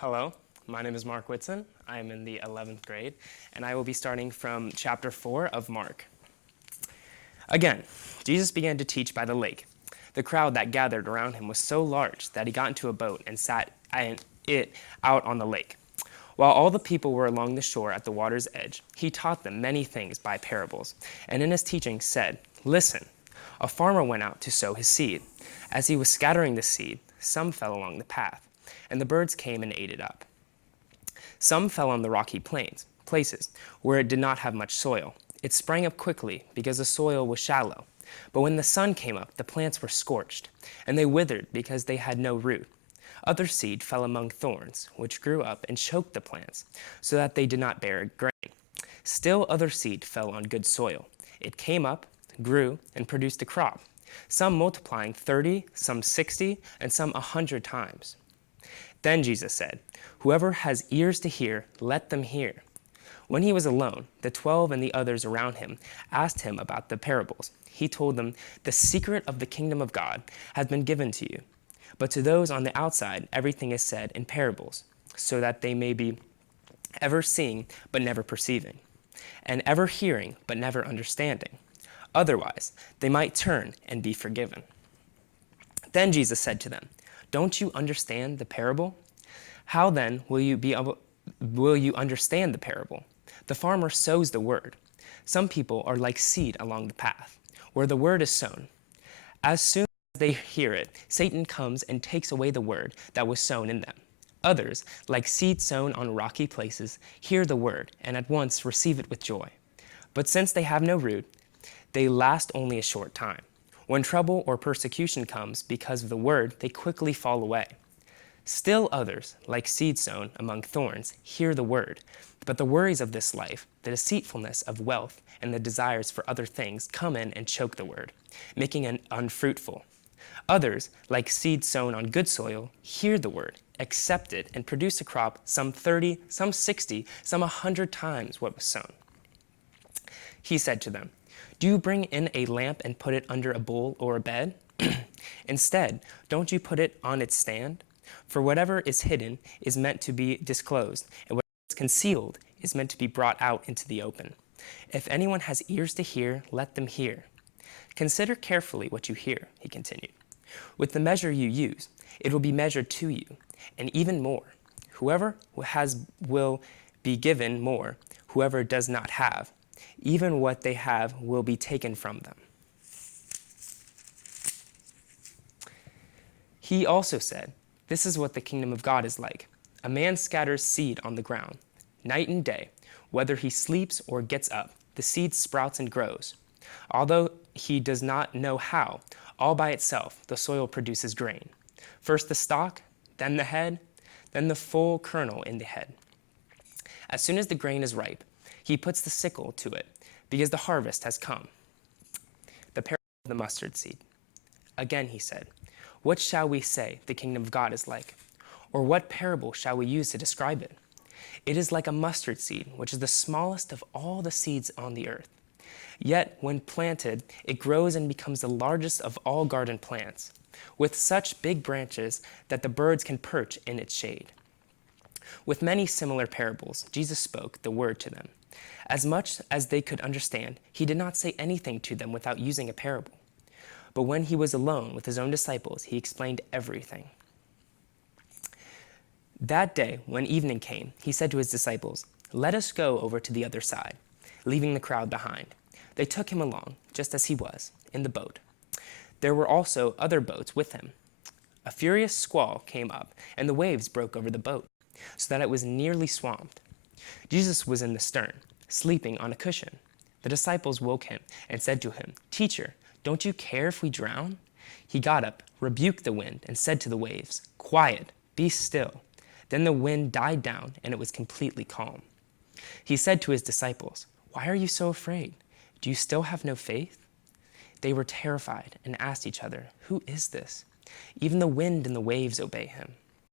Hello, my name is Mark Whitson. I am in the 11th grade, and I will be starting from chapter 4 of Mark. Again, Jesus began to teach by the lake. The crowd that gathered around him was so large that he got into a boat and sat in it out on the lake. While all the people were along the shore at the water's edge, he taught them many things by parables, and in his teaching said, "Listen, a farmer went out to sow his seed. As he was scattering the seed, some fell along the path, and the birds came and ate it up. Some fell on the rocky places, where it did not have much soil. It sprang up quickly because the soil was shallow. But when the sun came up, the plants were scorched, and they withered because they had no root. Other seed fell among thorns, which grew up and choked the plants, so that they did not bear grain. Still other seed fell on good soil. It came up, grew, and produced a crop, some multiplying 30, some 60, and some 100 times." Then Jesus said, "Whoever has ears to hear, let them hear." When he was alone, the 12 and the others around him asked him about the parables. He told them, "The secret of the kingdom of God has been given to you, but to those on the outside, everything is said in parables, so that they may be ever seeing but never perceiving, and ever hearing but never understanding. Otherwise, they might turn and be forgiven." Then Jesus said to them, "Don't you understand the parable? How then will you understand the parable? The farmer sows the word. Some people are like seed along the path, where the word is sown. As soon as they hear it, Satan comes and takes away the word that was sown in them. Others, like seed sown on rocky places, hear the word and at once receive it with joy. But since they have no root, they last only a short time. When trouble or persecution comes because of the word, they quickly fall away. Still others, like seed sown among thorns, hear the word, but the worries of this life, the deceitfulness of wealth, and the desires for other things come in and choke the word, making it unfruitful. Others, like seed sown on good soil, hear the word, accept it, and produce a crop some 30, some 60, some 100 times what was sown." He said to them, "Do you bring in a lamp and put it under a bowl or a bed? Instead, don't you put it on its stand? For whatever is hidden is meant to be disclosed, and what is concealed is meant to be brought out into the open. If anyone has ears to hear, let them hear. Consider carefully what you hear," he continued. "With the measure you use, it will be measured to you, and even more. Whoever has will be given more. Whoever does not have, even what they have will be taken from them." He also said, "This is what the kingdom of God is like. A man scatters seed on the ground. Night and day, whether he sleeps or gets up, the seed sprouts and grows. Although he does not know how, all by itself the soil produces grain. First the stalk, then the head, then the full kernel in the head. As soon as the grain is ripe, he puts the sickle to it, because the harvest has come." The parable of the mustard seed. Again he said, "What shall we say the kingdom of God is like? Or what parable shall we use to describe it? It is like a mustard seed, which is the smallest of all the seeds on the earth. Yet when planted, it grows and becomes the largest of all garden plants, with such big branches that the birds can perch in its shade." With many similar parables, Jesus spoke the word to them. As much as they could understand, he did not say anything to them without using a parable. But when he was alone with his own disciples, he explained everything. That day, when evening came, he said to his disciples, "Let us go over to the other side," leaving the crowd behind. They took him along, just as he was, in the boat. There were also other boats with him. A furious squall came up, and the waves broke over the boat, so that it was nearly swamped. Jesus was in the stern, sleeping on a cushion. The disciples woke him and said to him, "Teacher, don't you care if we drown?" He got up, rebuked the wind, and said to the waves, "Quiet, be still." Then the wind died down, and it was completely calm. He said to his disciples, "Why are you so afraid? Do you still have no faith?" They were terrified and asked each other, "Who is this? Even the wind and the waves obey him."